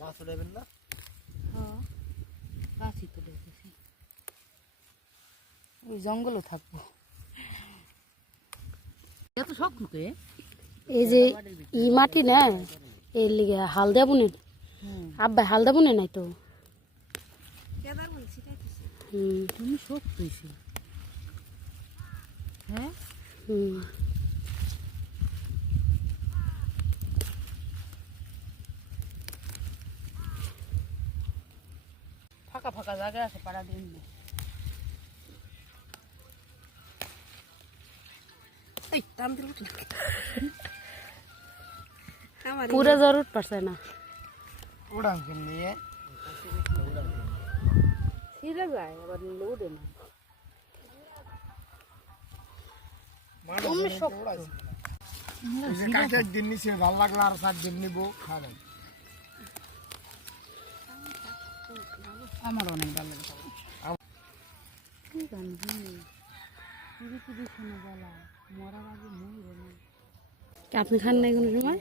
মাছ উঠাবেন না? হ্যাঁ গাছই তো দেখতেছি ওই জঙ্গলও থাকব। এত শখ নুকে এই যে ই মাটি না এই লিগে হাল দেবো না আব্বা হাল দেবো না নাই তো? হুম। তুমি শখ হ্যাঁ? হুম। ফাঁকা ফাঁকা জায়গা আছে পাড়া দিন না এই টান দিল উঠে আমার পুরো জরুর পারছে না। উড়ান নিয়ে? ছিঁড়ে যায় আবার লোডে না। কাকে একদিন নিচে ভালো লাগল আর চার দিন নিবো খাবেন। আমার অনেক ভালো লাগে। আপনি খান নাই কোনো সময়?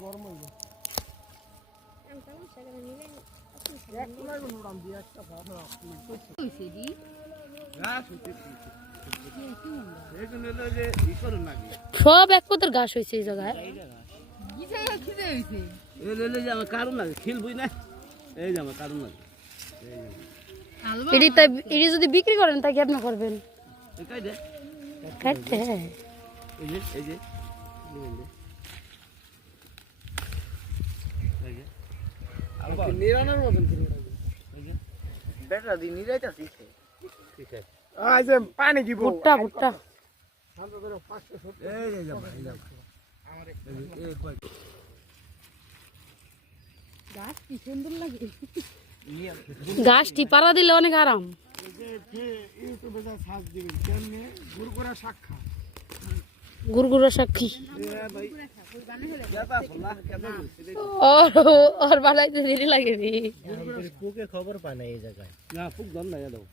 সব এক পথের ঘাস হয়েছে এই জায়গায়। কারণ লাগে, খেলবই না? এই যে আমার কারণ লাগে। এটি তাই এটি যদি বিক্রি করেন তাই কি আপনি করবেন? দে। নিরানোর মতন কিনে এই যে। বেটা দিন নিরাইতাছি ঠিক আছে। আই পানি দিব। ভুট্টা ভুট্টা। গাছ কি সুন্দর লাগে। গাছটি পাড়া দিলে অনেক আরাম। ইউটিউবে যা সার্চ দিবেন কেমনে গুরগুরা সাক্ষী। কেতা ফলা কেতা ওর ওর বানাইতে দেরি লাগে নি পুকে খবর পায় না এই জায়গায় না ফুক দন না দাও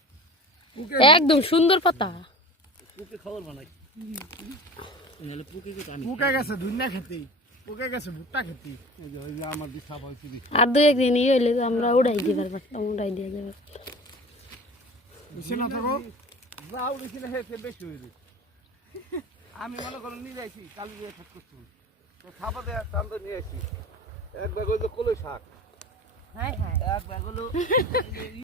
একদম সুন্দর পাতা। খবর বানাই। গেছে খেতে। গেছে ভুট্টা খেতে। আমার আর দু একদিন ই হইলে তো আমরা উড়াই দিবার পারতাম উড়াই দিয়ে যাবে না বেশি আমি মনে করো নিয়ে যাইছি কালি দিয়ে থাক করছি। তো খাবার দেওয়া টান তো নিয়ে আসি। এক ব্যাগ হইল কলই শাক। হ্যাঁ হ্যাঁ। এক ব্যাগ হলো